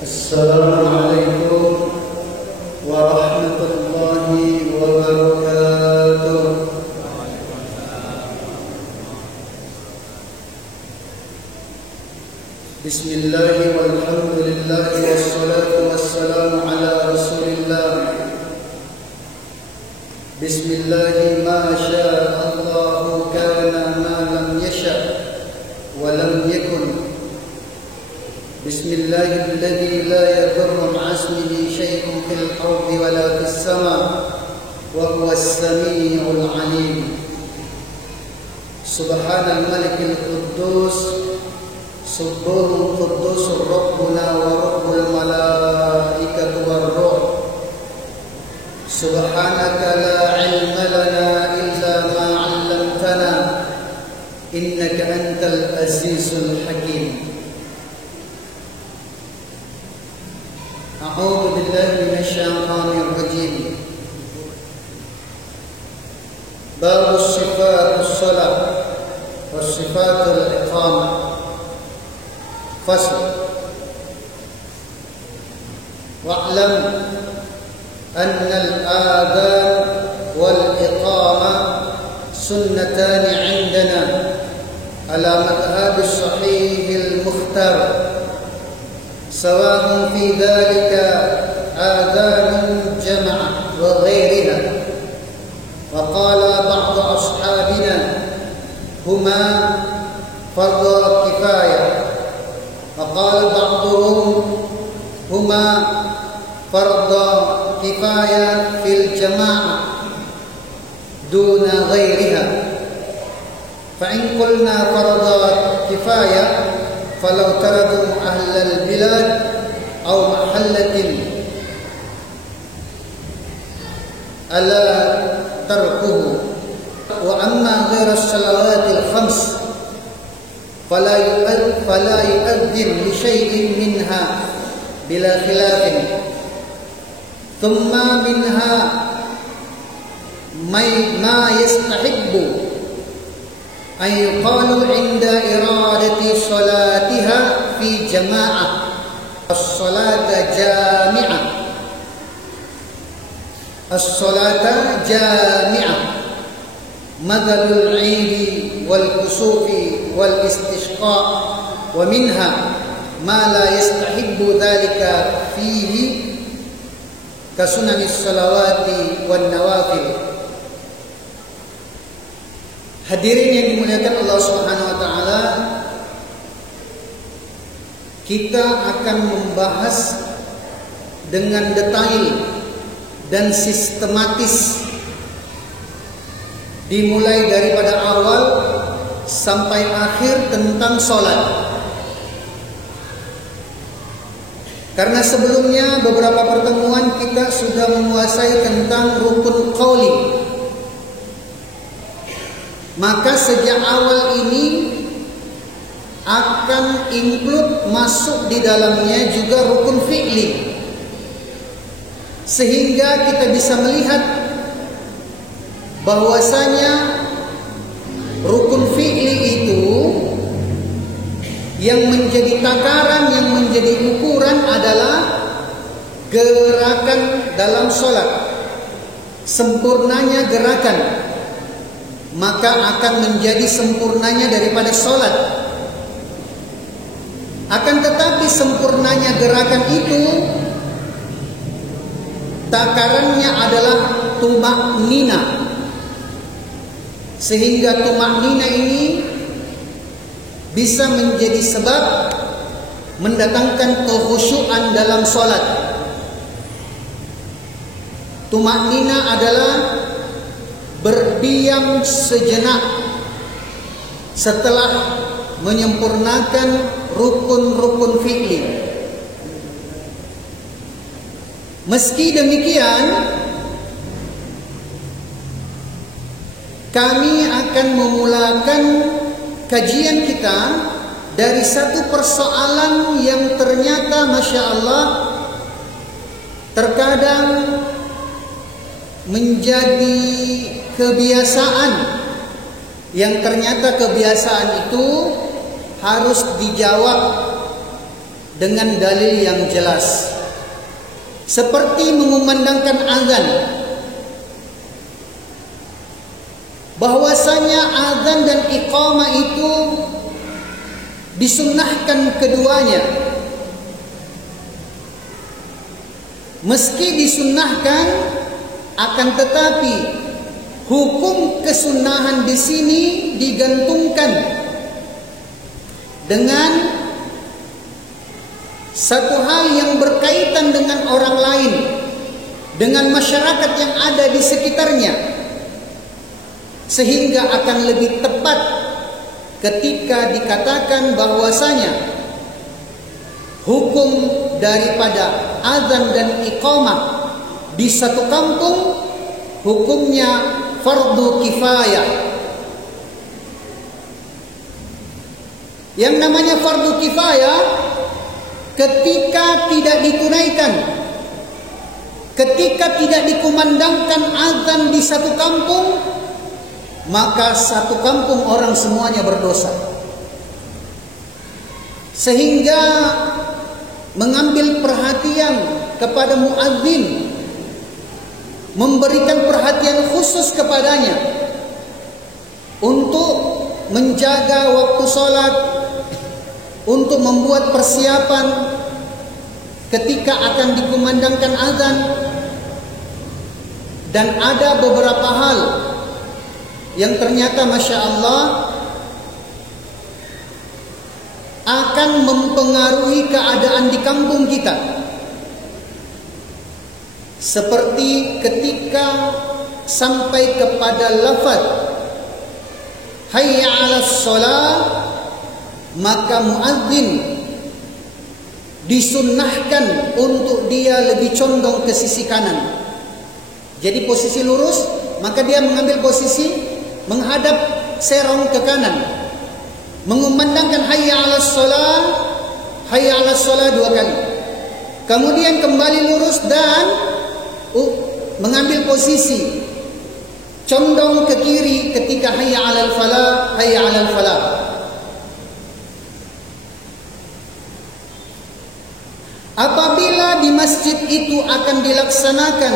Assalamualaikum warahmatullahi wabarakatuh. Bismillahi walhamdulillahi wassalatu wassalamu ala rasulillah. Bismillahi ma sya'allahu kana ma lam yasha' wa lam yakun. Bismillahilladzi la yadurru ma'asmihi syai'un fil ardi wa la fis sama' wa huwas sami'ul 'alim. Subhanal malikil quddus Subbuhul Quddusur Rabbuna wa Rabbul Malaikatu war Ruh. Subhanaka la ilma lana illa ma 'allamtana innaka antal azizul hakim. A'udzu billahi minasy syaithanir rajim. Bab sifatus shalah wa sifatul iqamah. Fasl. Wa'lam anna al-adhan wal iqamah sunnatan 'indana ala madhhab as-sahih al-mukhtar, sawa'un fi dhalika adhan jama'ah wa ghayriha. Wa qala ba'd ashabina huma fardhu kifayah. وقال بعضهم هما فرض كفاية في الجماعة دون غيرها. فإن قلنا فرض كفاية فلو تركوا أهل البلاد أو محلة ألا تركه. وأما غير الصلوات الخمس فلا يؤذن لشيء منها بلا خلاف. ثم منها ما يستحب أن يقال عند إرادة صلاتها في جماعة الصلاة جامعة مثل العيد والكسوف والاستسقاء. ومنها ما لا يستحب ذلك فيه كسنن الصلوات والنوافل. Hadirin yang dimuliakan Allah Subhanahu wa taala, kita akan membahas dengan detail dan sistematis dimulai daripada awal sampai akhir tentang sholat. Karena sebelumnya beberapa pertemuan kita sudah menguasai tentang rukun qauli, maka sejak awal ini akan include masuk di dalamnya juga rukun fi'li, sehingga kita bisa melihat bahwasanya rukun fi'li itu yang menjadi takaran, yang menjadi ukuran adalah gerakan dalam sholat. Sempurnanya gerakan, maka akan menjadi sempurnanya daripada sholat. Akan tetapi sempurnanya gerakan itu takarannya adalah tumaknina. Sehingga tumaknina ini bisa menjadi sebab mendatangkan kekhusyuan dalam sholat. Tumaknina adalah berdiam sejenak setelah menyempurnakan rukun-rukun fi'li. Meski demikian, kami akan memulakan kajian kita dari satu persoalan yang ternyata Masya Allah terkadang menjadi kebiasaan, yang ternyata kebiasaan itu harus dijawab dengan dalil yang jelas, seperti mengumandangkan azan, bahwasanya azan dan iqamah itu disunnahkan keduanya. Meski disunnahkan, akan tetapi hukum kesunahan di sini digantungkan dengan satu hal yang berkaitan dengan orang lain, dengan masyarakat yang ada di sekitarnya, sehingga akan lebih tepat ketika dikatakan bahwasanya hukum daripada azan dan iqamah di satu kampung hukumnya fardu kifayah. Yang namanya fardu kifayah ketika tidak ditunaikan, ketika tidak dikumandangkan azan di satu kampung, maka satu kampung orang semuanya berdosa. Sehingga mengambil perhatian kepada muadzin, memberikan perhatian khusus kepadanya untuk menjaga waktu sholat, untuk membuat persiapan ketika akan dikumandangkan azan. Dan ada beberapa hal yang ternyata Masya Allah akan mempengaruhi keadaan di kampung kita. Seperti ketika sampai kepada lafaz hayya 'alas shalah, maka muadzin disunnahkan untuk dia lebih condong ke sisi kanan. Jadi posisi lurus, maka dia mengambil posisi menghadap serong ke kanan, mengumandangkan hayya 'alas shalah, hayya 'alas shalah 2 kali. Kemudian kembali lurus dan mengambil posisi condong ke kiri ketika hayya 'alal falah, hayya 'alal falah. Apabila di masjid itu akan dilaksanakan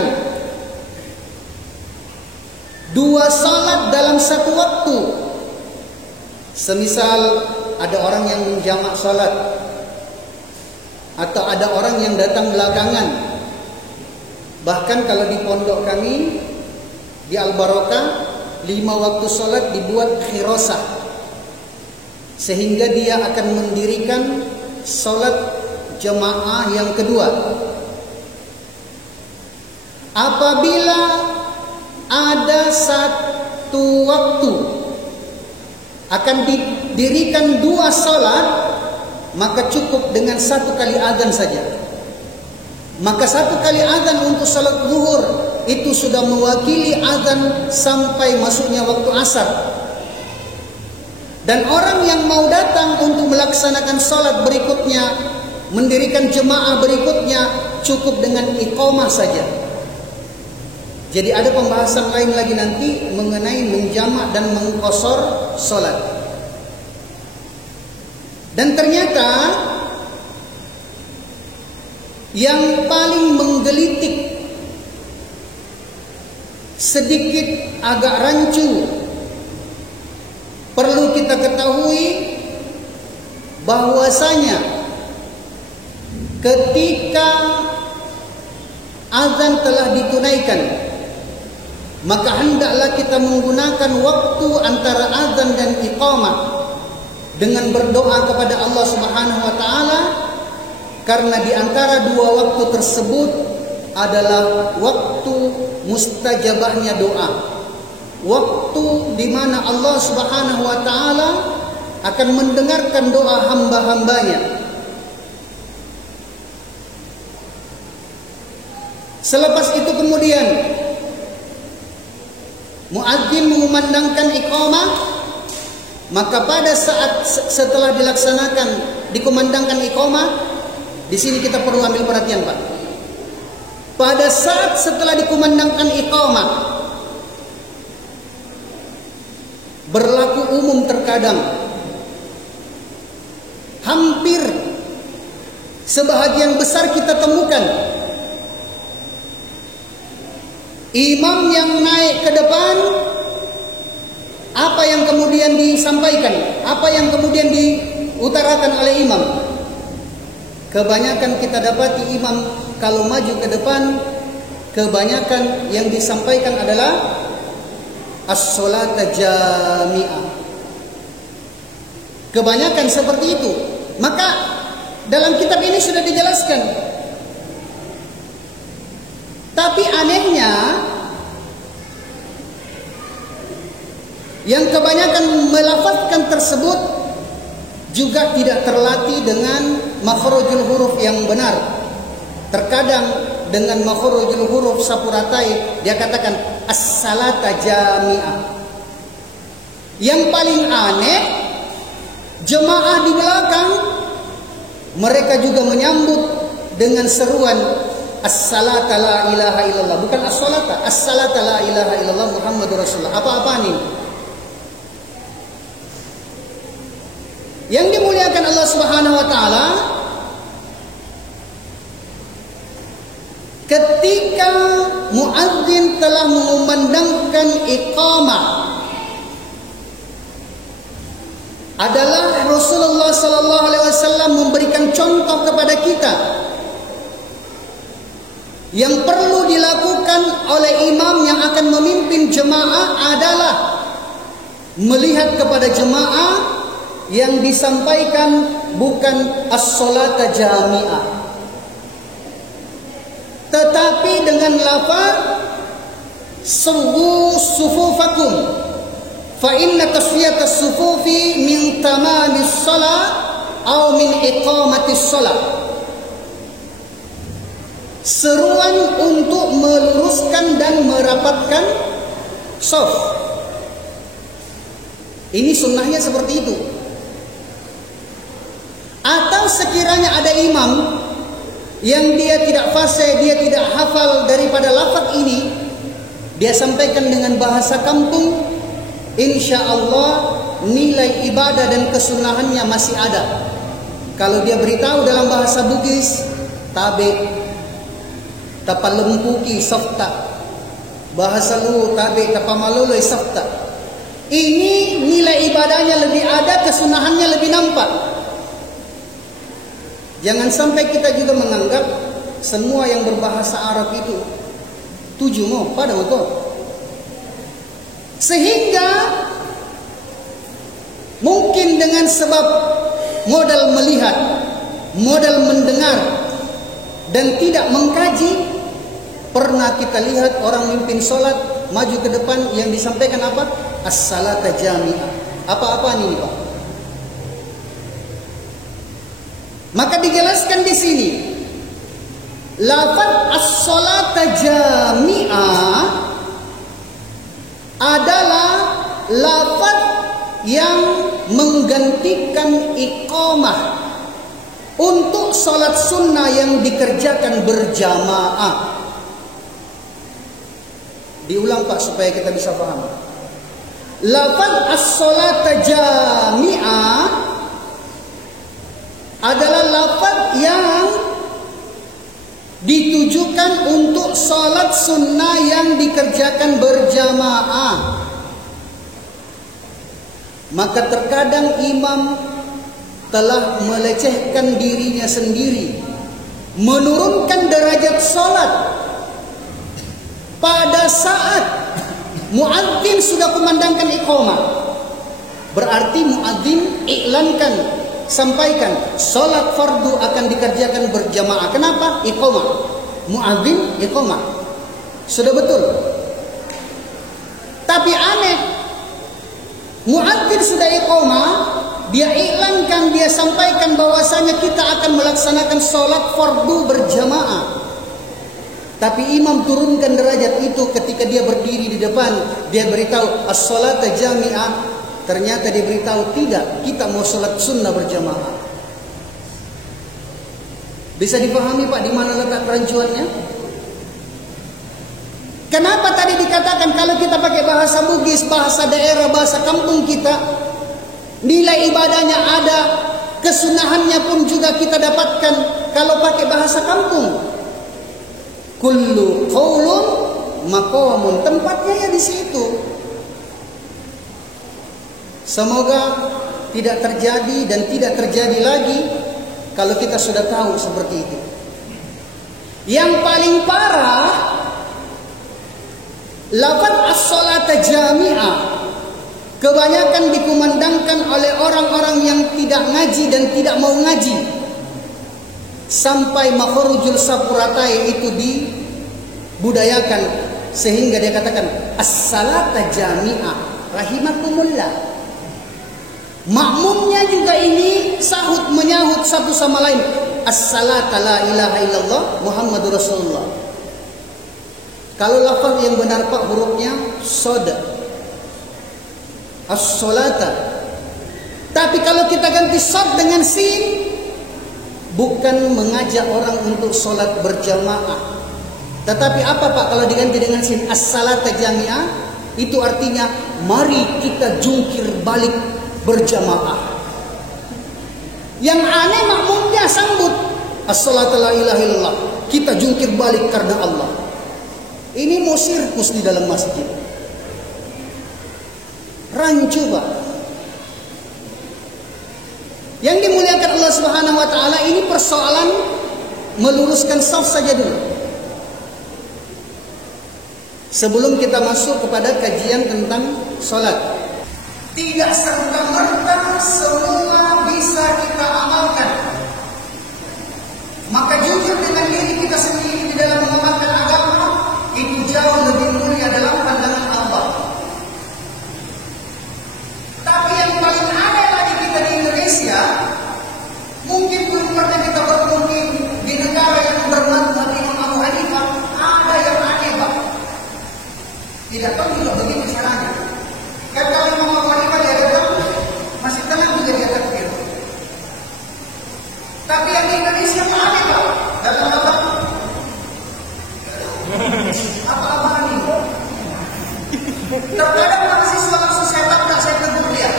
2 salat dalam satu waktu, semisal ada orang yang menjamak salat atau ada orang yang datang belakangan. Bahkan kalau di pondok kami di Al-Barokah 5 waktu salat dibuat khirasah, sehingga dia akan mendirikan salat jemaah yang kedua. Apabila ada satu waktu akan didirikan 2 salat, maka cukup dengan 1 kali azan saja. Maka 1 kali azan untuk salat zuhur itu sudah mewakili azan sampai masuknya waktu asar. Dan orang yang mau datang untuk melaksanakan salat berikutnya, mendirikan jemaah berikutnya, cukup dengan iqamah saja. Jadi ada pembahasan lain lagi nanti mengenai menjamak dan mengqasar salat. Dan ternyata yang paling menggelitik, sedikit agak rancu, perlu kita ketahui bahwasanya ketika azan telah ditunaikan, maka hendaklah kita menggunakan waktu antara azan dan iqamah dengan berdoa kepada Allah Subhanahu wa taala, karena di antara 2 waktu tersebut adalah waktu mustajabahnya doa. Waktu di mana Allah Subhanahu wa taala akan mendengarkan doa hamba-hambanya. Selepas itu kemudian muadzin mengumandangkan iqamah, maka pada saat setelah dikumandangkan iqamah, di sini kita perlu ambil perhatian, Pak. Pada saat setelah dikumandangkan iqamah, berlaku umum terkadang hampir sebahagian besar kita temukan imam yang naik ke depan, apa yang kemudian disampaikan, apa yang kemudian diutarakan oleh imam. Kebanyakan kita dapati imam kalau maju ke depan, kebanyakan yang disampaikan adalah as-salata jami'ah. Kebanyakan seperti itu. Maka dalam kitab ini sudah dijelaskan. Tapi anehnya, yang kebanyakan melafazkan tersebut juga tidak terlatih dengan makhrajul huruf yang benar. Terkadang dengan makhrajul huruf sapuratai dia katakan as-salata jami'ah. Yang paling aneh, jemaah di belakang mereka juga menyambut dengan seruan as-salata la ilaha illallah, bukan as-salata, as-salata la ilaha illallah Muhammadur Rasulullah. Apa-apaan ini? Yang dimuliakan Allah Subhanahu wa taala, ketika muadzin telah mengumandangkan iqamah, adalah Rasulullah sallallahu alaihi wasallam memberikan contoh kepada kita. Yang perlu dilakukan oleh imam yang akan memimpin jemaah adalah melihat kepada jemaah yang disampaikan bukan as-salata jami'ah, tetapi dengan lafaz sawu sufufakum fa inna taswiyatas sufufi min tamamis shalah atau min iqamatis shalah. Seruan untuk meluruskan dan merapatkan shaf. Ini sunnahnya seperti itu. Atau sekiranya ada imam yang dia tidak fasih, dia tidak hafal daripada lafaz ini, dia sampaikan dengan bahasa kampung, insya Allah nilai ibadah dan kesunahannya masih ada. Kalau dia beritahu dalam bahasa Bugis, tabe tapalempuki safta, bahasa lu tabe tapamaloloi safta, ini nilai ibadahnya lebih ada, kesunahannya lebih nampak. Jangan sampai kita juga menganggap semua yang berbahasa Arab itu tujuh mau pada betul. Sehingga mungkin dengan sebab modal melihat, modal mendengar dan tidak mengkaji, pernah kita lihat orang mimpin sholat maju ke depan yang disampaikan apa? As-salata jami'ah. Apa-apaan ini Pak? Maka dijelaskan di sini, lafaz as-salata jami'ah adalah lafaz yang menggantikan iqamah untuk salat sunnah yang dikerjakan berjamaah. Diulang Pak supaya kita bisa paham. Lafaz as-salata jami'ah adalah lafaz yang ditujukan untuk salat sunnah yang dikerjakan berjamaah. Maka terkadang imam telah melecehkan dirinya sendiri, menurunkan derajat salat pada saat muadzin sudah kumandangkan iqamah. Berarti muadzin iklankan, sampaikan salat fardu akan dikerjakan berjamaah. Kenapa? Iqamah. Muadzin iqamah. Sudah betul. Tapi aneh, muadzin sudah iqamah, dia iklankan, dia sampaikan bahwasanya kita akan melaksanakan salat fardu berjamaah. Tapi imam turunkan derajat itu ketika dia berdiri di depan, dia beritahu as-salata jami'ah. Ternyata dia beritahu tidak, kita mau sholat sunnah berjamaah. Bisa dipahami Pak di mana letak kerancuannya? Kenapa tadi dikatakan kalau kita pakai bahasa Bugis, bahasa daerah, bahasa kampung kita, nilai ibadahnya ada, kesunahannya pun juga kita dapatkan. kalau pakai bahasa kampung, kullu qaulun maqamun, tempatnya ya di situ. Semoga tidak terjadi dan tidak terjadi lagi kalau kita sudah tahu seperti itu. Yang paling parah, lafaz as-salata jami'ah kebanyakan dikumandangkan oleh orang-orang yang tidak ngaji dan tidak mau ngaji. Sampai makhrujul sapuratai itu dibudayakan sehingga dia katakan as-salata jami'ah rahimakumullah. Makmumnya juga ini menyahut satu sama lain, as-salata la ilaha illallah Muhammadur Rasulullah. Kalau lafaz yang benar Pak hurufnya shad, as-salata. Tapi kalau kita ganti shad dengan sin, bukan mengajak orang untuk sholat berjamaah. Tetapi apa Pak kalau diganti dengan sin, as-salata jami'ah? Itu artinya mari kita jungkir balik berjamaah. Yang aneh makmumnya sambut as-salatu la ilaha illallah, kita jungkir balik karena Allah. Ini mau sirkus di dalam masjid. Rancu Pak. Yang dimuliakan Allah Subhanahu wa taala, ini persoalan meluruskan saf saja dulu. Sebelum kita masuk kepada kajian tentang salat. Tidak serta-merta semua bisa kita amalkan. Maka jujur dengan diri kita sendiri di dalam mengamalkan agama, itu jauh lebih mulia dalam pandangan Allah. Tapi yang paling aneh lagi kita di Indonesia, mungkin belum pernah kita bertemu di negara yang bermadzhab Imam Abu Hanifah, ada yang aneh Pak. Tidak tahu juga begini caranya. Kata Imam Abu Hanifah dia datang, masih tenang juga dia takbir. Tapi yang di Indonesia aneh Pak. Datang apa? Apa-apaan ini? Terkadang mahasiswa langsung saya tanya, saya tegur dia.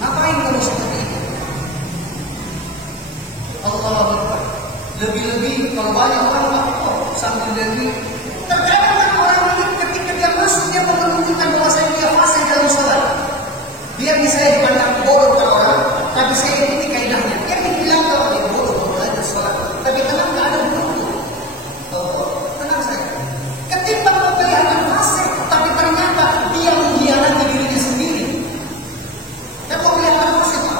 Ngapain kamu seperti itu? Allah Akbar. Lebih-lebih kalau banyak orang Pak, sambil dari terkadang kan orang ini ketika dia masuk dia menunjukkan bahwa saya dia fase dalam salat. Biar saya dipandang bodoh ke orang, tapi saya ikuti kaidahnya. Dia bilang kalau dia bodoh belajar salat, tapi tenang nggak ada bodoh. Tenang saja. Ketimbang memperlihatkan fase, tapi ternyata dia mengkhianati dirinya sendiri. Dan memperlihatkan fase Pak.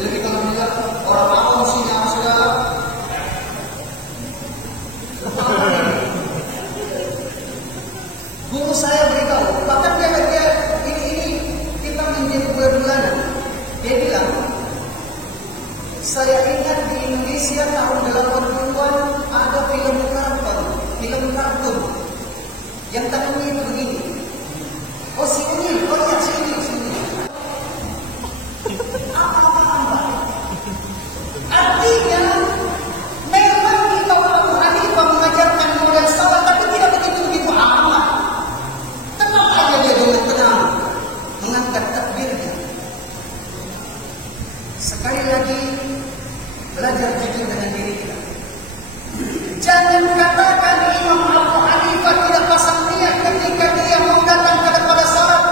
Jadi kalau bilang orang awam sinyal segala. Guru saya beritahu, bahkan dia ini kita menjadi bulan-bulanan. Dia bilang, saya ingat di Indonesia tahun 80-an ada film kartun yang tampilnya itu begini. Oh si Unil, oh ya si Unil. Apa-apa. Artinya memang kita Abu Hanifah mengajarkan model salat, tapi tidak begitu amat. Tenang aja dia dengan tenang mengangkat takbirnya. Sekali lagi belajar jujur dengan diri kita. Jangan katakan Imam Abu Hanifah tidak pasang niat ketika dia mau datang kepada salat.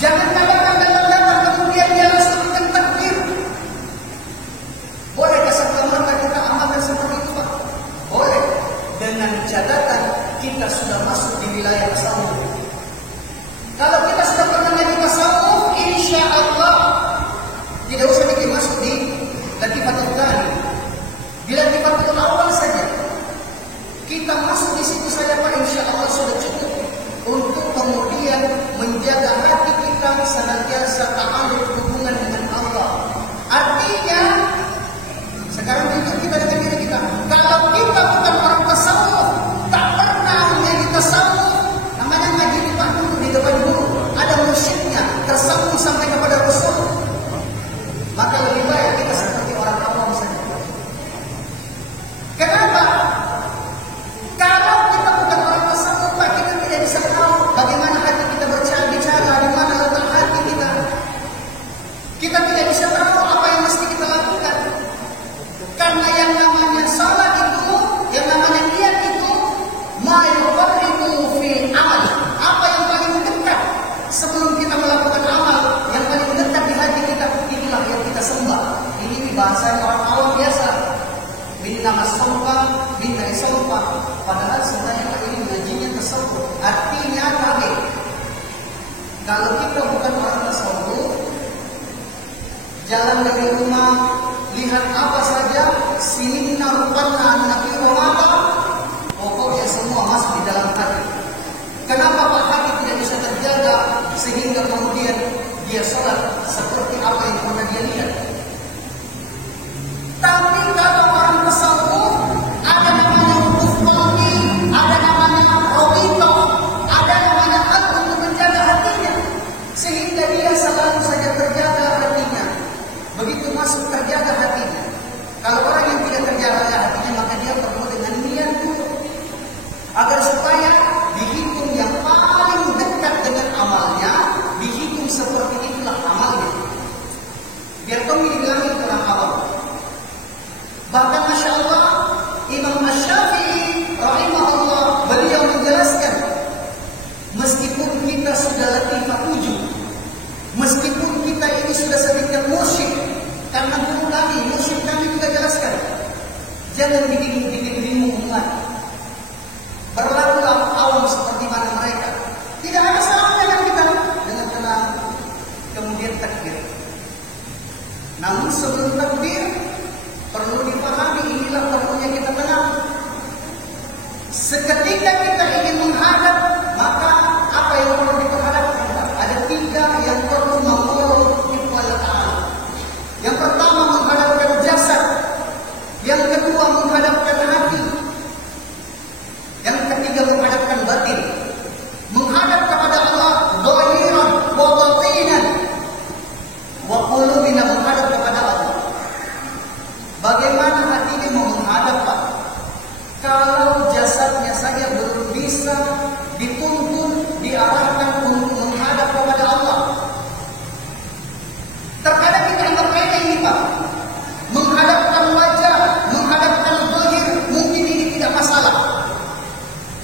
Jangan katakan datang kemudian dia langsung takbir. Bolehkah serta-merta kita amalkan seperti itu Pak? Boleh. Dengan catatan kita sudah masuk di wilayah tasawuf. Kalau kita sudah pernah ngaji tasawuf, insya Allah tidak usah kita masuk di latifatul tsani. Di latifatul awal saja. jalan dari rumah, lihat apa saja, sinina rupanya nabi mata, pokoknya semua masuk di dalam hati. Kenapa Pak hati tidak bisa terjaga sehingga kemudian dia sholat seperti apa yang pernah dia lihat? Tapi kalau orang tasawuf ada namanya wukuf qalbi, ada namanya rawito, ada namanya hak untuk menjaga hatinya, sehingga dia selalu saja terjaga hatinya. Begitu masuk terjaga hatinya. Kalau orang yang tidak terjaga hatinya, maka dia perlu dengan niat dulu, agar supaya dihitung yang paling dekat dengan amalnya, dihitung seperti itulah amalnya. Biar kami dibilang itulah amal. Bahkan Masya Allah, Imam Asy-Syafi'i rahimahullah, beliau menjelaskan, meskipun kita sudah latifah 7, meskipun kita ini sudah sedikit musyrik, karena dulu kami, musyrik kami juga jelaskan, jangan bikin bingung umat. Berlakulah awam seperti mana mereka. Tidak ada salah dengan kita, dengan tenang, kemudian takbir. Namun sebelum takbir, perlu dipahami inilah perlunya kita tenang. Seketika kita ingin menghadap, maka apa yang perlu diperhadapkan? Ada 3 yang perlu membawa kepada Allah. Yang pertama menghadapkan jasad, yang kedua menghadapkan hati, yang ketiga menghadapkan batin. Menghadap kepada Allah dhahiran wa batinan, wa qulubina, menghadap kepada Allah. Bagaimana hati ini mau menghadap Pak? Kalau jasadnya saja belum bisa dituntun, diarahkan untuk menghadap kepada Allah. Terkadang kita anggap remeh ini Pak. Menghadapkan wajah, menghadapkan zahir, mungkin ini tidak masalah.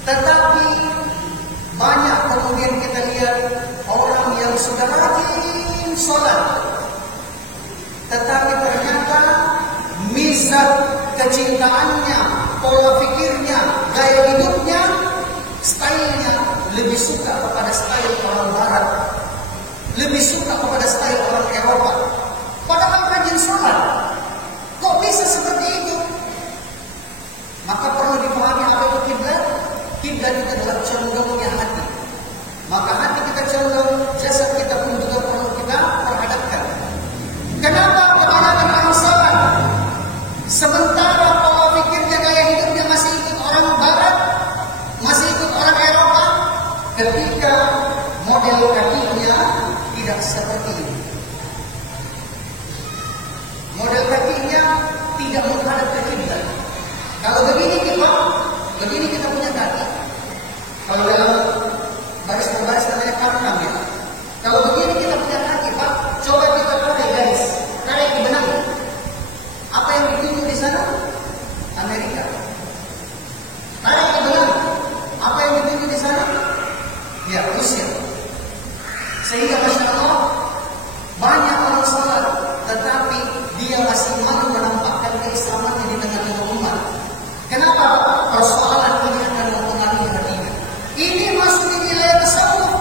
Tetapi banyak kemudian kita lihat orang yang sudah rajin sholat, tetapi ternyata mizat kecintaannya, pola pikirnya, gaya hidupnya, stylenya lebih suka kepada style orang Barat, lebih suka kepada style orang Eropa. Padahal rajin sholat, kok bisa seperti itu? Maka perlu dipahami apa itu kiblat. Kiblat itu adalah condongnya hati. Maka hati kita condong, jasad kita pun juga perlu kita perhadapkan. Kenapa kebanyakan orang sholat sementara pola pikirnya, gaya hidupnya masih ikut orang Barat, masih ikut orang Eropa, ketika model kakinya tidak seperti ini. Model kakinya tidak menghadap ke kiblat. Kalau begini kita punya kaki. Kalau dalam baris per baris namanya karnam ya. Kalau begini kita punya kaki Pak, coba kita pakai garis, tarik di benang. Apa yang ditunjuk di sana? Amerika. Tarik ke benang. Apa yang ditunjuk di sana? Ya, Rusia. Sehingga Masya Allah, banyak orang sholat, tetapi dia masih malu menampakkan keislamannya di tengah-tengah umat. Kenapa? Persoalan ini akan mempengaruhi hatinya. Ini masuk di wilayah tasawuf.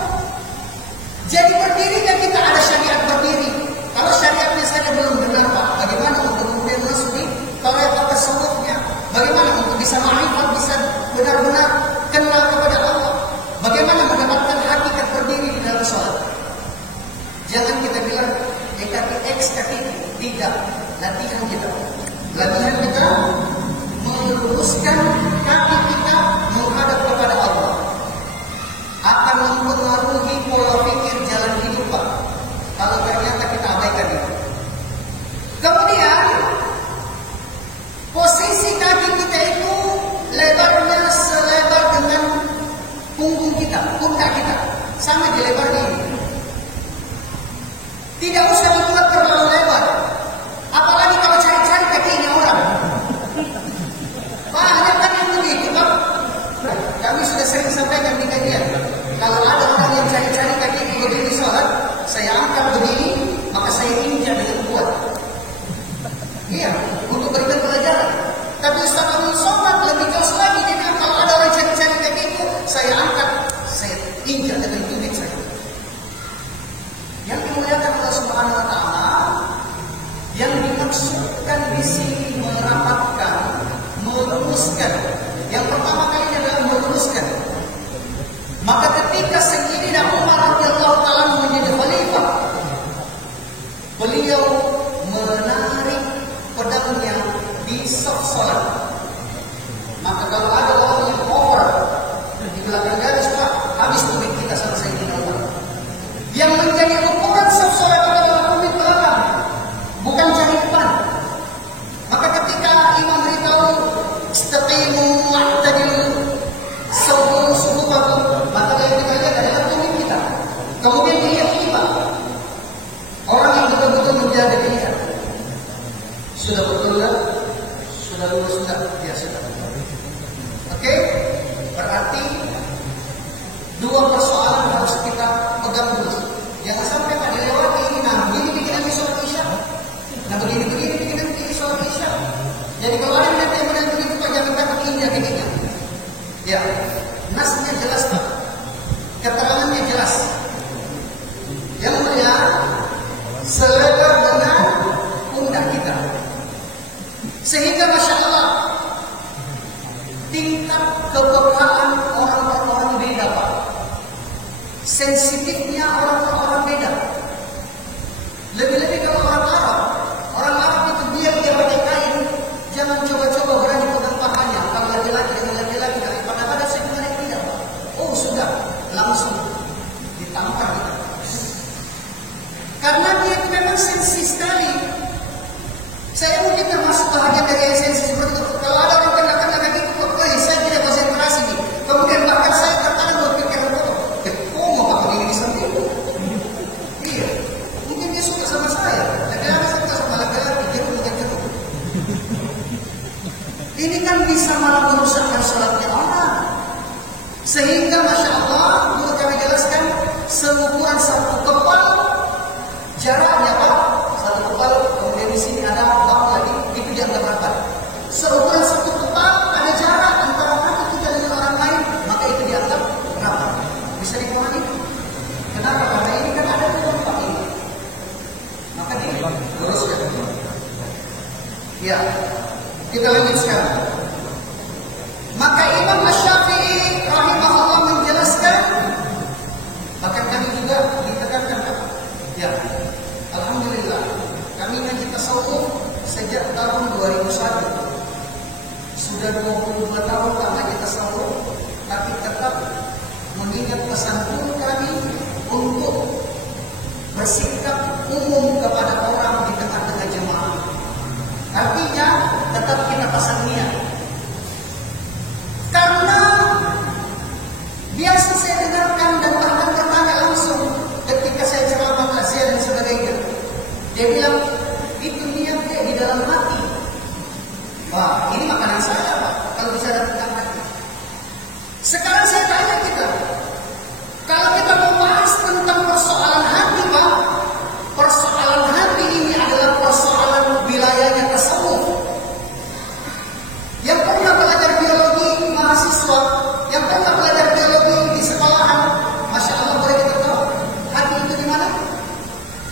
Jadi berdiri kan kita ada syariat berdiri. Kalau syariatnya saja belum benar Pak, bagaimana untuk kemudian masuk di tarikat tasawufnya? Bagaimana untuk bisa ma'rifat, bisa benar-benar kenal kepada Allah? Bagaimana mendapatkan hakikat berdiri di dalam sholat? Jangan kita bilang kaki X kaki tidak. Latihan kita meluruskan kaki kita menghadap kepada Allah. Akan mempengaruhi pola pikir jalan hidup Pak. Kalau ternyata kita abaikan itu. Kemudian posisi kaki kita itu lebarnya selebar dengan punggung kita, pundak kita, sama di lebarnya ini. Tidak usah dibuat terlalu lebar. Apalagi kalau cari-cari kakinya orang. Banyak kan yang begitu Pak. Kami sudah sering sampaikan di kajian. Kalau ada orang yang cari-cari kaki begini sholat, saya angkat begini, maka saya injak dengan kuat. Iya, untuk berikan pelajaran. Tapi Ustaz Abdul Somad lebih jauh lagi. Jadi kalau ada orang cari-cari kaki itu, saya angkat, saya injak dengan tumit saya. Yang dimuliakan Allah Subhanahu Wa Taala, sholat. Maka kalau ada orang yang over di belakang garis, Pak, habis duit kita selesai di Allah. Yang menjadi ukuran seseorang adalah duit belakang, bukan cari depan. Maka ketika imam beritahu istaqimu wa'tadilu sawwu sufufakum, maka yang kita lihat adalah duit kita. Kemudian dia tiba orang yang betul-betul menjaga dia. Sudah betul lah? Sudah lulus sudah? Ya sudah. Oke? Berarti dua persoalan harus kita pegang terus. Jangan sampai pada lewati ini, nah begini bikin nanti sholat isya. Nah begini bikin nanti sholat isya. Jadi kalau ada yang nanti yang begitu, Pak, jangan takut indah bikinnya. Ya, nasnya jelas Pak. Keterangannya jelas. Yang mulia, selebar dengan pundak kita. Sehingga Masya Allah, tingkat kepekaan orang per orang beda Pak. Sensitifnya orang per orang beda. Lebih-lebih kalau orang Arab itu dia pakai kain, jangan coba-coba berani pegang pahanya. Kalau laki-laki dengan laki-laki, daripada saya menarik tidak Pak. Oh sudah, langsung ditampar kita. Karena dia itu memang sensi sekali. Saya mungkin termasuk bahagian dari esensi seperti itu. Kalau ada orang kena gitu, saya tidak konsentrasi nih. Kemudian bahkan saya terkadang berpikir, mau apa ini di samping? Iya, mungkin dia suka sama saya. Laki-laki suka sama laki-laki, dia mungkin gitu. Ini kan bisa malah merusakkan sholatnya orang. Sehingga Masya Allah, dulu kami jelaskan, seukuran satu kepal jaraknya Pak, satu kepal, kemudian di sini ada bak lagi, itu dianggap rapat. Seukuran satu kepal ada jarak antara kaki kita dengan orang lain, maka itu dianggap rapat. Bisa dipahami? Kenapa? Karena ini kan ada di tempat ini. Maka diluruskan. Ya, kita lanjut sekarang. Maka Imam Asy-Syafi'i rahimahullah menjelaskan, bahkan kami juga ditekankan Pak. Ya, alhamdulillah, kami ngaji tasawuf sejak tahun 2001. Sudah 22 tahun ngaji tasawuf, tapi tetap mengingat pesan guru kami untuk bersikap umum kepada orang di tengah-tengah jemaah. Artinya tetap kita pasang niat. Karena biasa saya dengarkan dan bahkan bertanya langsung ketika saya ceramah dan sebagainya. Dia bilang, itu niat dia di dalam hati. Wah, ini makanan saya Pak, kalau bisa datang hati. Sekarang saya tanya kita, kalau kita membahas tentang persoalan hati Pak, persoalan hati ini adalah persoalan wilayahnya tasawuf. Yang pernah belajar biologi mahasiswa, yang pernah belajar biologi di sekolahan, Masya Allah boleh kita tahu hati itu di mana?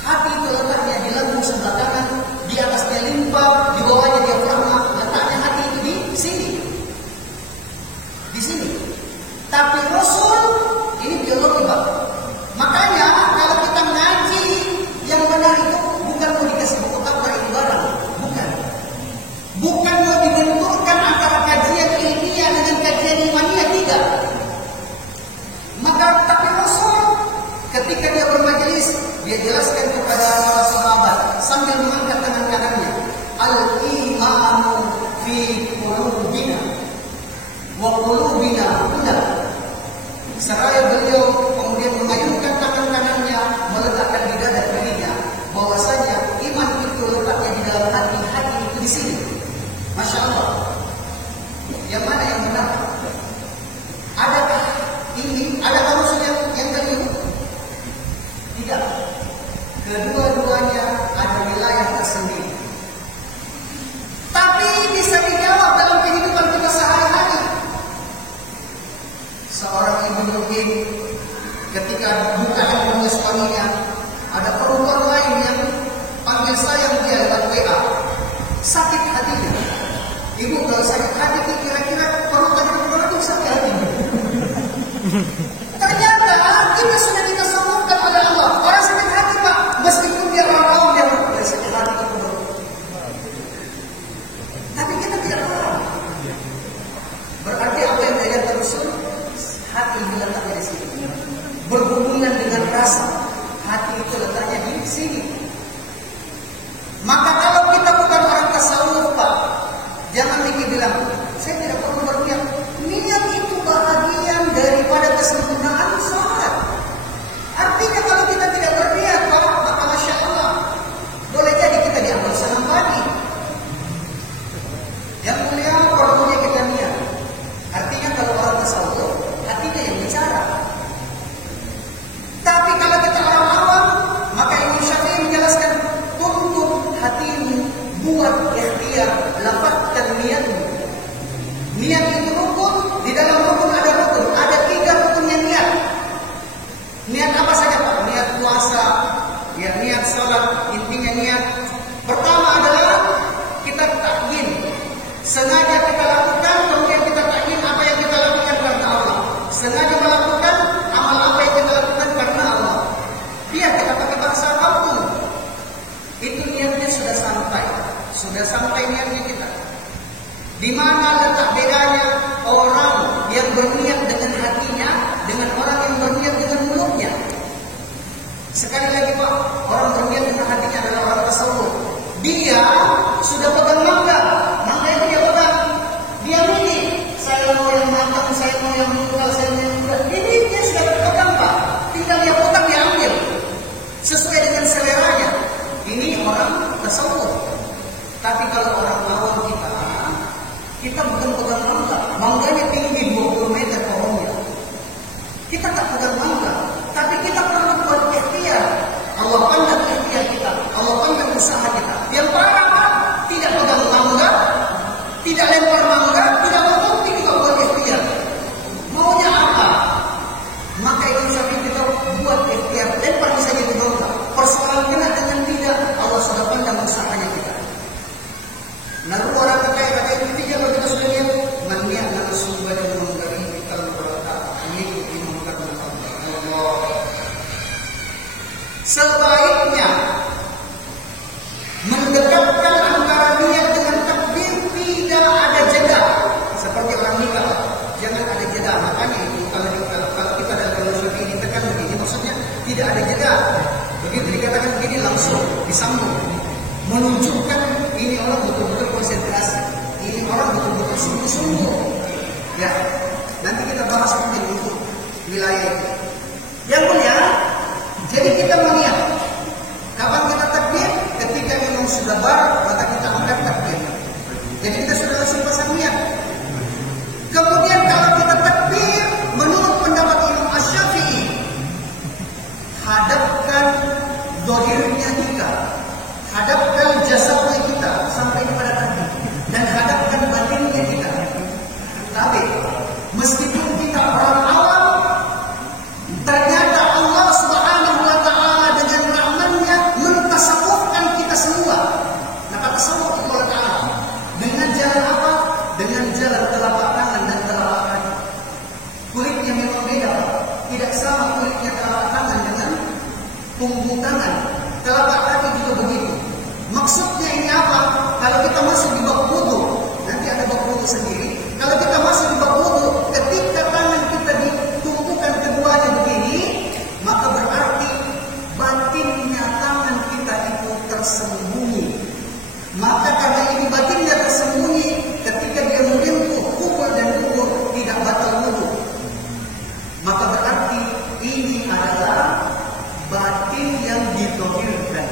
Hati itu letaknya di lambung sebelah kanan, di atasnya limpa, di bawahnya diafragma. Letaknya hati itu di sini, di sini. Tapi Rasul ini biologi Pak. Makanya kalau kita ngaji yang benar itu bukan mau dikasih buku kabar ini barang, bukan. Bukan mau dibenturkan antara kajian ilmiah dengan kajian imaniah, tidak. Maka tapi Rasul ketika dia bermajelis, dia jelaskan kepada para sahabat sambil mengangkat tangan kanannya, al-imanu fi qulubina wa qulubina huna. Seraya beliau kemudian mengayunkan tangan kanannya, meletakkan di dada kirinya, bahwasanya iman itu letaknya di dalam hati, hati itu di sini. Masya Allah. Yang mana yang benar? Adakah ini? Adakah Rasul yang keliru? Tidak. Kedua-duanya ada wilayah tersendiri. Tapi bisa dijawab dalam kehidupan kita sehari-hari. Seorang ibu mungkin ketika buka handphone suaminya, ada perempuan lain yang panggil sayang dia lewat WA. Sakit hatinya. Ibu kalau sakit hati kira-kira perlu ada sakit hati. Ternyata kita sudah ditasawufkan oleh Allah. Orang sakit hati Pak, meskipun dia orang awam dia sakit hati. Tapi kita tidak tahu. bilang, saya tidak perlu berniat. Niat itu bahagian daripada kesempurnaan sholat. Artinya kalau kita tidak berniat, maka Masya Allah, boleh jadi kita diambil senang pagi. Yang mulia perlunya kita niat. Artinya kalau orang tasawuf, hatinya yang bicara. Tapi kalau kita orang awam, maka Imam Syafi'i menjelaskan, tuntut hatimu, buat ikhtiar, lapatkan niatmu. Niat itu rukun, di dalam rukun ada rukun, ada 3 rukunnya niat. Niat apa saja Pak? Niat puasa, ya niat salat, intinya niat. Pertama adalah kita takyin. Sengaja kita lakukan, kemudian kita takyin apa yang kita lakukan karena Allah. Sengaja melakukan amal apa yang kita lakukan karena Allah. Biar kita pakai bahasa apapun, itu niatnya sudah sampai niatnya kita. Di mana letak bedanya orang yang berniat dengan hatinya dengan orang yang berniat dengan mulutnya? Sekali lagi Pak, orang berniat dengan hatinya adalah orang tasawuf. Dia sudah pegang mangga itu dia pegang. Dia milih, saya mau yang matang, saya mau yang muda, saya mau yang muda. Ini dia sudah pegang Pak. Tinggal dia potong, dia ambil sesuai dengan seleranya. Ini orang tasawuf. Tapi kalau orang awam kita bukan pegang mangga. Mangganya tinggi 20 meter pohonnya. Kita tak pegang mangga, tapi kita perlu buat ikhtiar. Allah pandang ikhtiar kita, Allah pandang usaha kita. Yang pertama, tidak pegang mangga, tidak lempar mangga, tidak berhenti kita buat ikhtiar. Maunya apa? Maka itu Syafi'i kita buat ikhtiar, lempar saja di mangga. Persoalan kena dengan tidak, Allah sudah pandang usahanya kita. Naruh orang kata itu kalau kita sudah lihat, mania langsung baca menggari kita berkata, ini mengatakan Allah. Sebaiknya mendekatkan antara niat dengan takbir tidak ada jeda. Seperti orang nikah, jangan ada jeda. Makanya itu kalau kita dalam filosofi ini tekan begini, maksudnya tidak ada jeda. Begitu dikatakan begini langsung disambung, menunjukkan ini orang betul-betul konsentrasi, ini orang betul-betul sungguh-sungguh. Ya, nanti kita bahas mungkin untuk wilayah itu. Yang mulia, jadi kita melihat kapan kita takbir, ketika memang sudah bar, maka kita angkat takbir. Jadi kita sudah langsung pasang niat. Kemudian kalau kita takbir, menurut pendapat Imam Asy-Syafi'i, hadapkan zahirnya kita, hadapkan jasadnya kita sampai kepada kaki, dan hadapkan batinnya kita. Tapi meskipun kita orang awam, ternyata Allah Subhanahu wa Ta'ala dengan rahman-Nya mentasawufkan kita semua. Maka tasawuf Allah Ta'ala dengan jalan apa? Dengan jalan telapak tangan dan telapak kaki. Kulitnya memang beda, tidak sama kulitnya telapak tangan dengan punggung tangan. Telapak kaki juga begitu. Maksudnya ini apa? Kalau kita masuk di bab wudu, nanti ada bab wudu sendiri. Kalau kita masuk di bab wudu, ketika tangan kita ditumpukan keduanya begini, maka berarti batinnya tangan kita itu tersembunyi. Maka karena ini batinnya tersembunyi, ketika dia menyentuh kubur dan kubur tidak batal wudu. Maka berarti ini adalah batin yang dizahirkan.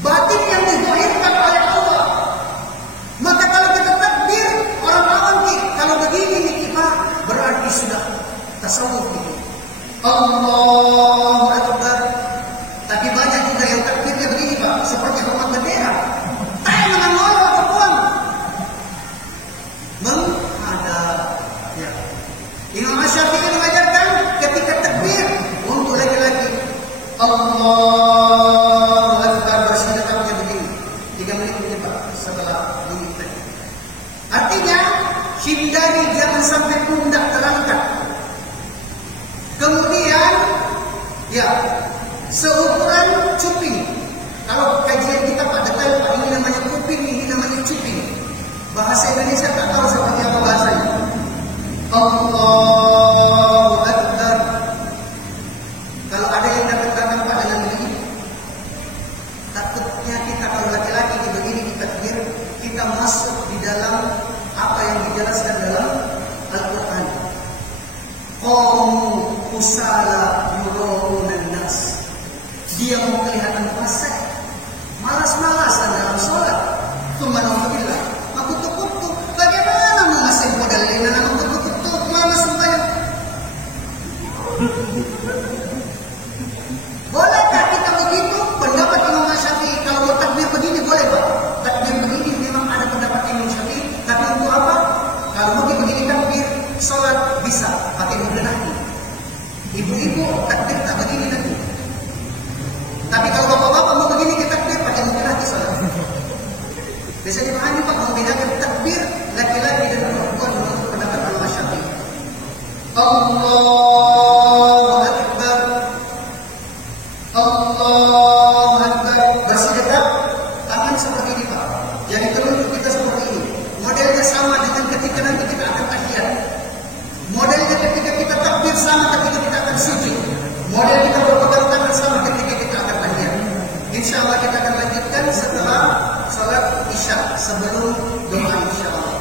Batin yang dizahirkan oleh Allah. Maka kalau kita takbir, orang awam kalau begini nih kita berarti sudah tasawuf ini. Allahu Akbar. Tapi banyak juga yang takbirnya begini Pak, seperti hormat bendera. Saya menangol atau pulang menghadap. Ya. Imam Asy-Syafi'i mengajarkan ketika takbir untuk laki-laki, Allahu Akbar, bersidaknya begini 3 menit begini Pak, setelah bunyi tadi. Artinya hindari jangan sampai pundak terangkat. Kemudian ya seukuran cuping. Kalau kajian kita Pak detail Pak, ini namanya kuping, ini namanya cuping. Bahasa Indonesia tak tahu seperti apa bahasanya. Allahu Akbar. Kalau ada yang datang Pak dengan begini, takutnya kita kalau laki-laki begini di takbir, kita masuk di dalam dijelaskan dalam Al-Quran. Qamu kusala yuraunan nas. Dia mau kelihatan fasik, malas-malasan dalam sholat. Subhanallah, aku tutup. Bagaimana mengasih modal ini? Aku tutup, malas supaya. Bolehkah kita begitu? Pendapat Imam Syafi'i, kalau mau takbir begini boleh Pak. Takbir begini memang ada pendapat Imam Syafi'i. Tapi untuk apa? Kalau mau begini takbir, sholat bisa pakai mobil lagi. Ibu-ibu takbir tak begini nanti. Tapi kalau bapak-bapak mau begini kita takbir pakai mobil lagi sholat. Biasanya dipahami Pak, membedakan takbir laki-laki dan perempuan menurut pendapat Imam Syafi'i. Allahu Akbar. Allahu Akbar. Bersedekap tangan seperti ini Pak. Jadi telunjuk kita seperti ini. Modelnya sama dengan ketika nanti kita akan tahiyat. Modelnya ketika kita takbir sama ketika kita akan sujud. Model kita berpegang tangan sama ketika kita akan tahiyat. Insya Allah kita akan lanjutkan setelah salat Isya, sebelum doa Insya Allah.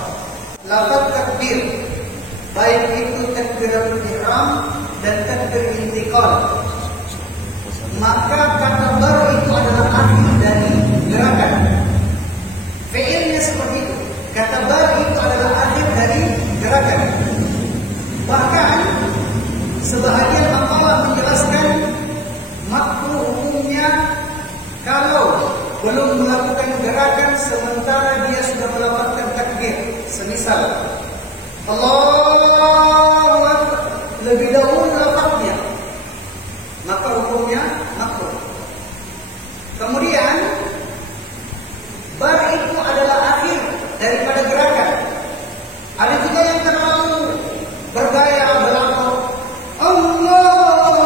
Lafaz takbir, baik itu takbiratul ihram dan takbir intiqal, maka kata bar itu adalah akhir dari gerakan. Fi'ilnya seperti itu. Kata bar itu adalah akhir dari gerakan. Bahkan sebahagian maqalah menjelaskan makruh hukumnya kalau belum melakukan gerakan sementara dia sudah melafazkan takbir. Semisal Allahu Akbar lebih dahulu lafaznya, maka hukumnya makruh. Kemudian bar itu adalah akhir daripada gerakan. Ada juga yang terlalu bergaya berlakon Allahu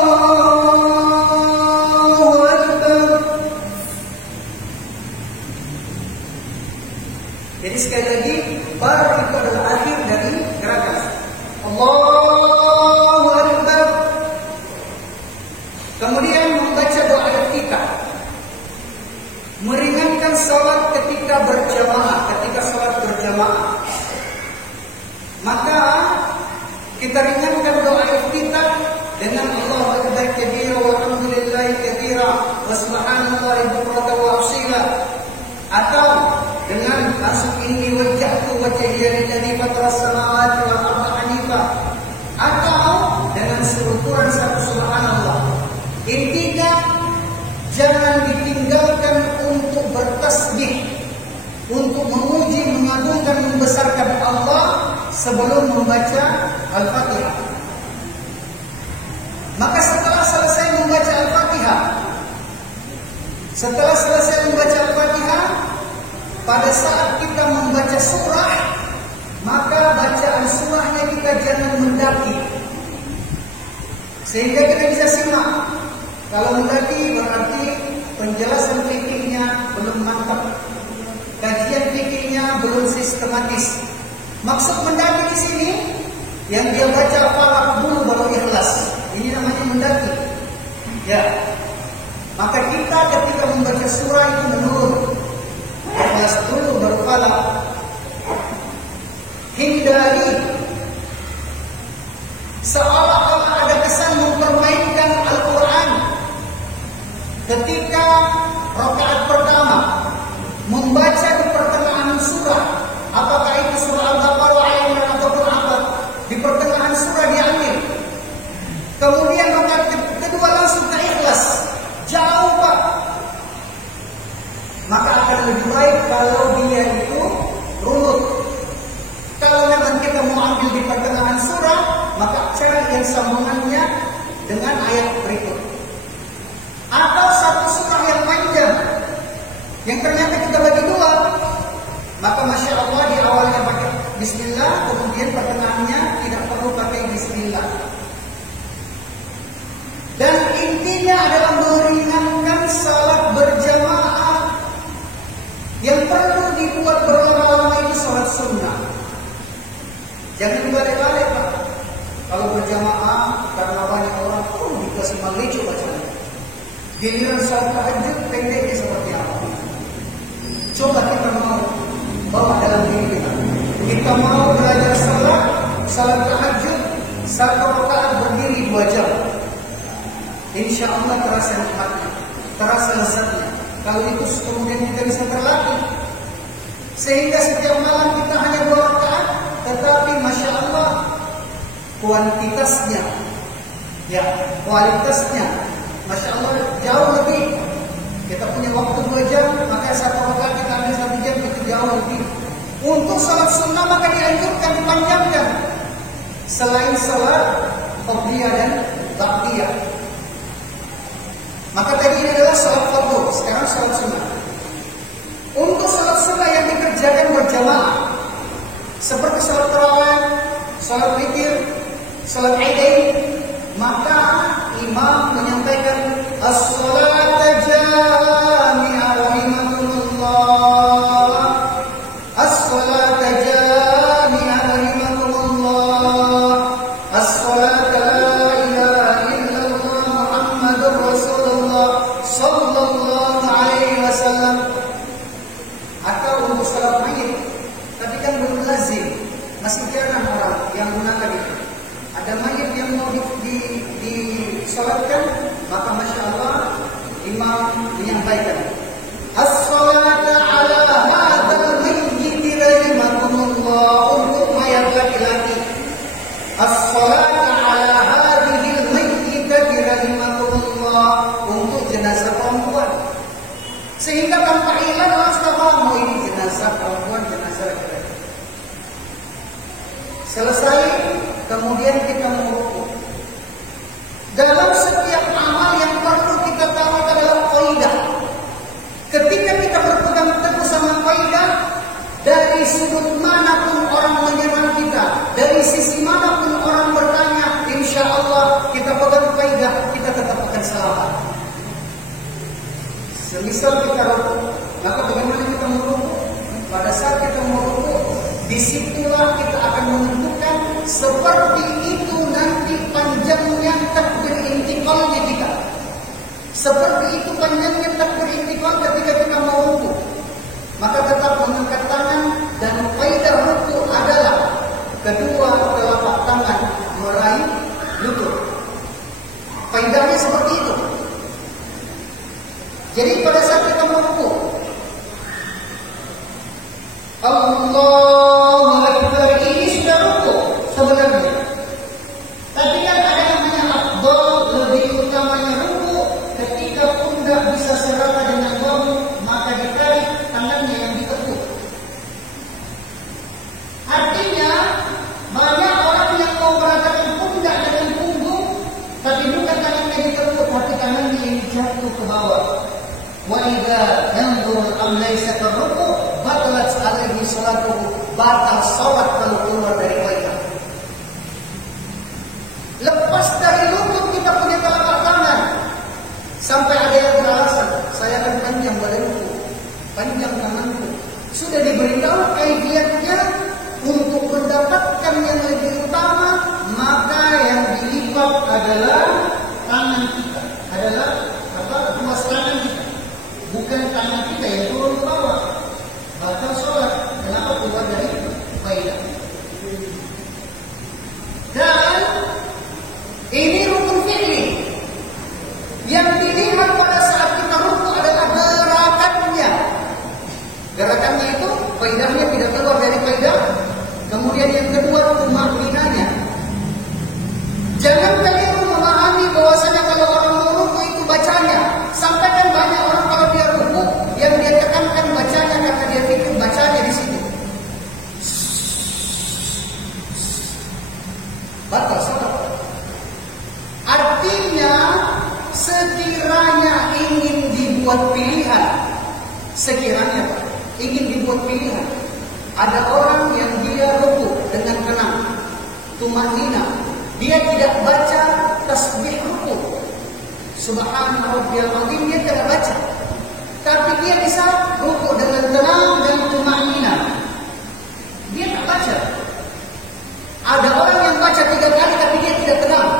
Akbar. Jadi sekali lagi, bar itu adalah akhir dari gerakan. Allahu Akbar. Kemudian membaca doa iftitah, meringankan salat ketika salat berjamaah. Maka kita ringankan doa iftitah dengan Allahu Akbar kabira walhamdulillahi katsira wa subhanallahi bukratan wa asila, atau dengan langsung ini wajhatu wajhiya lilladzi fatara as-samawati wal arda hanifa, atau dengan seruturan satu subhanallah. Intinya jangan ditinggalkan untuk bertasbih, untuk memuji, mengagungkan, membesarkan Allah sebelum membaca Al-Fatihah. Maka setelah selesai membaca Al-Fatihah, pada saat kita membaca surah, maka bacaan surahnya kita jangan mendaki, sehingga kita bisa simak. Kalau mendaki berarti penjelasan fikihnya belum mantap, kajian fikihnya belum sistematis. Maksud mendaki di sini, yang dia baca falak dulu baru ikhlas, ini namanya mendaki. Ya, maka kita ketika membaca surah itu menurun, ikhlas dulu baru falak. Hindari seolah-olah ada kesan mempermainkan Al-Quran ketika rakaat pertama, membaca di pertengahan surah. Apakah itu surah Al-Baqarah, Al-Imran ataupun apa? Di pertengahan surah diambil. Kemudian rakaat kedua langsung ke Ikhlas. Jauh Pak. Maka akan lebih baik kalau dia itu runut. Kalau memang kita mau ambil di pertengahan surah, maka cari yang sambungannya dengan ayat berikut. Atau satu surah yang panjang, yang ternyata kita bagi dua, maka Masya Allah di awalnya pakai Bismillah, kemudian pertengahannya tidak perlu pakai Bismillah. Dan intinya adalah meringankan salat berjamaah. Yang perlu dibuat berlama-lama itu salat sunnah. Jangan dibalik-balik Pak. Kalau berjamaah karena banyak orang, dikasih malicu bacaan. Giliran salat tahajud pendeknya seperti apa? Coba kita mau bawa dalam diri kita. kita mau belajar salat tahajud, 1 rakaat berdiri 2 jam. Insya Allah terasa nikmatnya, terasa lezatnya. Kalau itu kemudian kita bisa terlatih, sehingga setiap malam kita hanya 2 rakaat, tetapi Masya Allah kuantitasnya, ya kualitasnya, Masya Allah jauh lebih. Kita punya waktu 2 jam, maka 1 rakaat kita ambil 1 jam, itu jauh lebih. Untuk salat sunnah maka dianjurkan dipanjangkan, selain salat fardhiyah dan ba'diyah. Maka tadi ini adalah salat fardhu, sekarang salat sunnah. Untuk salat sunnah yang dikerjakan berjamaah, seperti salat tarawih, salat witir, salat idain, maka imam menyampaikan as-salata jami'ah rahimakumullah, as-salata jami'ah rahimakumullah, as-salata la ilaha illallah Muhammadur Rasulullah sallallahu alaihi wasallam. Atau untuk salat mayit, tapi kan belum lazim, masih jarang orang yang gunakan itu. Ada mayit yang mau disolatkan, maka Masya Allah imam menyampaikan as-salata ala hadzal mayyit rahimakumullah, untuk mayat laki-laki, as-salata ala hadhil mayyit rahimakumullah, untuk jenazah perempuan. Sehingga tanpa ilan orang sudah paham, oh ini jenazah perempuan, jenazah laki-laki. Selesai, kemudian kita merukuk. Dalam setiap amal yang perlu kita tahu adalah kaidah. Ketika kita berpegang teguh sama kaidah, dari sudut manapun orang menyerang kita, dari sisi manapun orang bertanya, insya Allah kita pegang kaidah, kita tetap akan selamat. Semisal kita rukuk, maka bagaimana kita merukuk? Pada saat kita merukuk, disitulah kita akan menentukan seperti itu nanti panjangnya takbir intiqalnya kita. Seperti itu panjangnya takbir intiqal ketika kita mau rukuk. Maka tetap mengangkat tangan, dan kaidah rukuk adalah kedua telapak tangan meraih lutut. Kaidahnya seperti itu. Jadi pada saat kita merukuk, Allahu Akbar, ini sudah rukuk sebenarnya. Tapi kan ada yang namanya afdal, lebih utamanya rukuk. Ketika pundak bisa serata dengan bahu, maka ditarik tangannya yang ditekuk. Artinya banyak orang yang mau meratakan pundak dengan punggung, tapi bukan tangannya ditekuk, tapi tangannya yang jatuh ke bawah. Wa idza yanzur am laysa ruku' batalat alaihi salatuhu, batal salat kalau keluar dari kaidah. Lepas dari lutut kita punya telapak tangan, sampai ada yang beralasan, saya akan panjang badanku, panjang tanganku. Sudah diberitahu kaidahnya, untuk mendapatkan yang lebih utama, maka yang dilipat adalah tangan kita, adalah ruas tangan kita. Bukan tangan kita yang turun ke bawah, batal sholat. Kenapa? Keluar dari kaidah. Dan ini rukun fi'li. Yang dilihat pada saat kita rukuk adalah gerakannya. Gerakannya itu kaidahnya tidak keluar dari kaidah. Kemudian yang kedua, tumakninanya. Jangan keliru memahami bahwasanya kalau orang mau rukuk itu bacanya. Sampai kan banyak orang kalau dia rukuk, yang dia tekankan bacanya karena dia pikir bacanya di situ. Batal salat. Artinya sekiranya ingin dibuat pilihan, sekiranya ingin dibuat pilihan, ada orang yang dia rukuk dengan tenang, tumakninah, dia tidak baca tasbih rukuk, Subhana rabbiyal azim, dia tidak baca, tapi dia bisa rukuk dengan tenang dan tumakninah. Dia tak baca. Ada orang yang baca 3 kali tapi dia tidak tenang,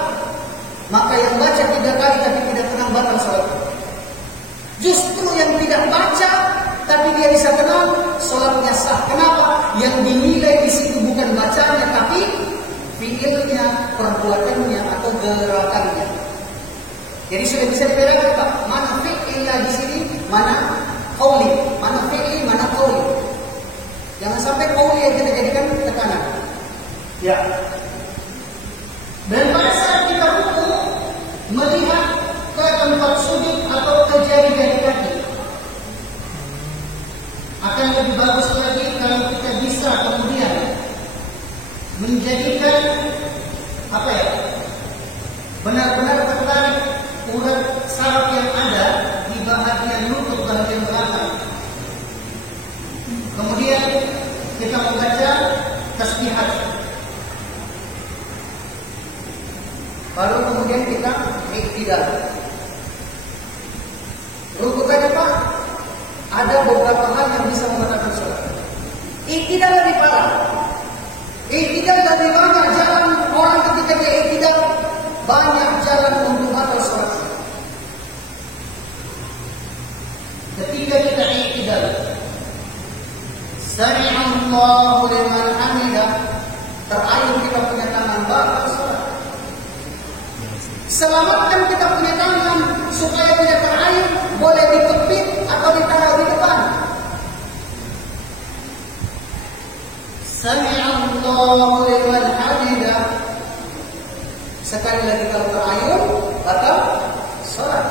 maka yang baca 3 kali tapi tidak tenang batal salat. Justru yang tidak baca tapi dia bisa tenang, sholatnya sah. Kenapa? Yang dinilai di situ bukan bacanya, tapi fiilnya, perbuatannya atau gerakannya. Jadi sudah bisa dibedakan Pak, mana fiilnya di sini, mana qauli, mana fi'li, mana qauli. Jangan sampai qauli yang kita jadikan tekanan. Ya. Dan pada saat kita ruku melihat ke tempat sujud atau ke jari-jari kaki, akan lebih bagus lagi kalau kita bisa kemudian menjadikan benar-benar tertarik urat saraf yang ada di bahagian lutut bahagian belakang. Kemudian kita membaca tasbihat. Baru kemudian kita iktidal. Rukukannya Pak, ada beberapa hal yang bisa membatalkan sholat. Iktidal lebih parah. Iktidal lebih banyak jalan orang ketika dia iktidal, banyak jalan untuk batal sholat. Ketika kita iktidal, sami'allahu liman hamidah, terayun kita punya tangan batal sholat. Selamatkan kita punya tangan supaya tidak terayun, boleh dikepit atau ditaruh di depan. Sami'allahu liman hamidah. Sekali lagi kalau terayun, batal sholat.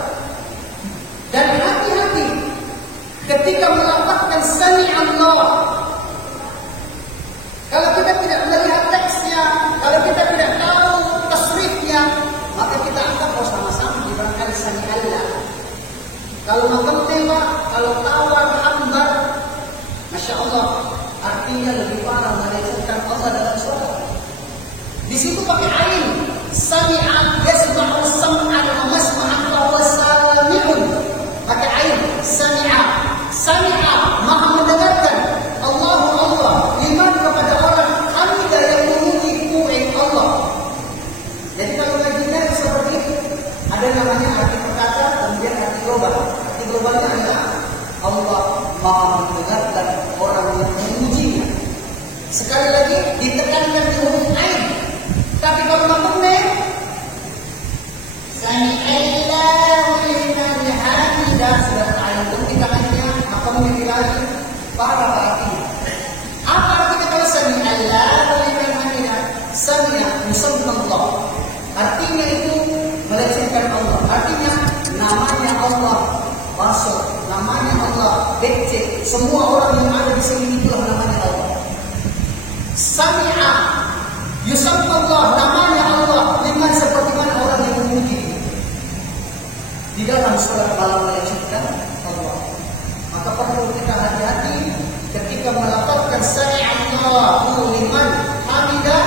Dan hati-hati ketika melafazkan sami'allah. Kalau kita tidak melihat teksnya, kalau kita tidak tahu tasrifnya, maka kita anggap sama-sama diberangkat sami'allah. Kalau mengerti Pak, kalau tawar hambar, Masya Allah, artinya lebih parah melecehkan Allah dalam sholat. Di situ pakai ain, sami'a yasma'u sam'an wa masma'an wa huwa sami'un. Pakai ain, sami'a. Sami'a maha mendengarkan. Allahu Allah, liman kepada orang hamidah yang memuji pu'in Allah. Jadi kalau ngajinya seperti ini, ada namanya arti perkata, kemudian arti global. Arti globalnya adalah Allah maha mendengarkan orang yang memujinya. Sekali lagi ditekankan di huruf ain. Tapi kalau namanya sami'allahu liman hamidah, sudah ain pun di tangannya, maka menjadi lagi para artinya. Apa artinya kalau sami'allahu liman hamidah? Sami'a musammallah. Artinya itu melecehkan Allah. Artinya namanya Allah masuk, namanya Allah becek. Semua orang yang ada di sini itulah namanya Allah. Sami'a yusammallah, namanya Allah liman seperti mana orang yang memuji. Di dalam sholat malam melecehkan Allah. Maka perlu kita hati-hati ketika melafazkan sami'allahu liman hamidah,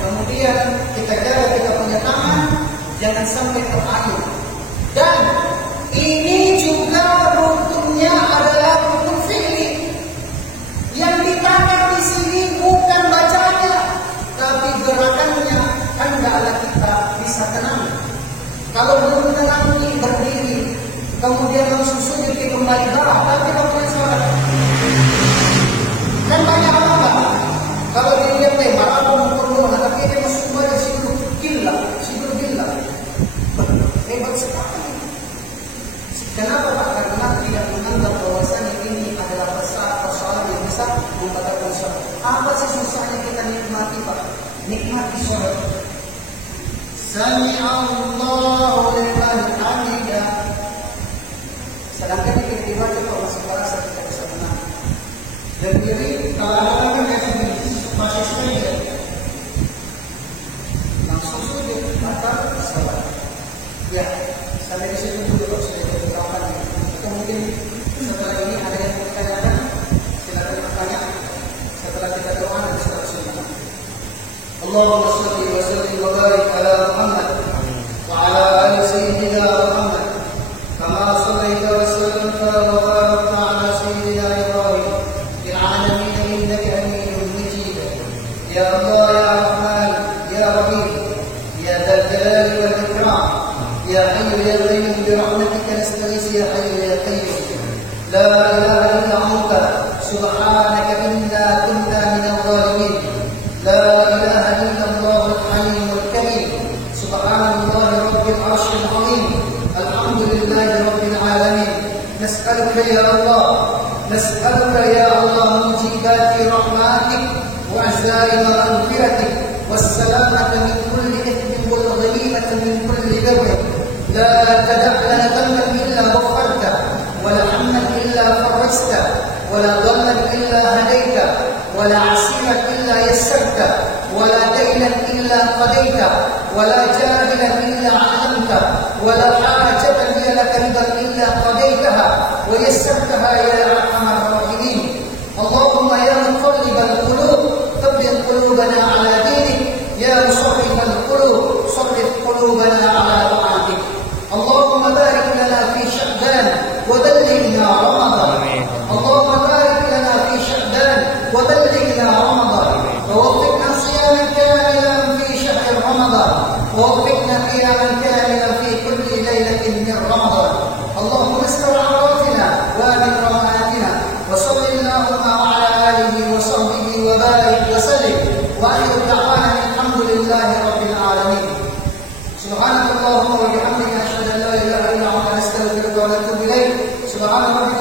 kemudian kita jaga kita punya tangan, jangan sampai terayun. Dan ini juga rukunnya adalah rukun fi'li. Yang ditangkap di sini bukan bacanya, tapi gerakannya. Hendaklah kita bisa tenang. Kalau belum tenang berdiri, kemudian langsung sujud kembali darah, tapi kalau punya sholat. Dan banyak orang kalau dilihat marah atau tapi dia masuk kepada sigur gila. Hebat sekali. Kenapa Pak? Karena tidak menganggap bahwasanya ini adalah persoalan yang besar membatalkan sholat. Apa sih susahnya kita nikmati Pak? Nikmati sholat. Sami'allahu liman hamidah. Sedangkan kita dibaca kalau masih merasa kita bisa menang. Dan jadi kalau ada kan yang masih saja langsung sujud batal sholat. Ya, sampai di situ dulu saya beritahukan. Atau mungkin setelah ini ada yang mau ditanyakan, silakan bertanya. Setelah kita doa nanti seterusnya. Allahumma shalli wa sallim wa barik ala Muhammad wa ala ali sayyidina Muhammad kama shallaita wa sallamta wa barakta ala sayyidina Ibrahim fil alamin innaka Hamidum Majid. Ya Allah ya Rahman ya Rahim ya Dzal Jalali wal Ikram. يا حي يا قيوم برحمتك نستغيث يا حي يا قيوم لا اله الا انت سبحانك إله إلا الله الحليم الكريم سبحان الله رب العرش العظيم الحمد لله رب العالمين نسألك يا الله موجبات رحمتك وعزائم مغفرتك والسلامة من كل إثم والغنيمة من كل بر لا تدع لنا ذنبا إلا غفرته ولا هما إلا فرجته ولا ضلا إلا هديته ولا عسيرا إلا يسرته ولا دينا إلا قضيته ولا جاهلا إلا علمته ولا حاجة هي لك رضا إلا قضيتها ويسرتها يا أرحم الراحمين اللهم يا مقلب القلوب ثبت قلوبنا على دينك يا مصرف القلوب صرف قلوبنا على طاعتك اللهم بارك لنا في شعبان وبلغنا رمضان اللهم بارك لنا في شعبان وبلغنا رمضان ووفقنا صياما كاملا في شهر رمضان ووفقنا قياما كاملا في كل ليلة من رمضان اللهم استر عوراتنا وامن روعاتنا وصل اللهم على آله وصحبه وبارك وسلم وآخر دعوانا الحمد لله رب العالمين سبحانك اللهم وبحمدك أشهد أن لا إله إلا أنت نستغفرك ونتوب إليك سبحان ربك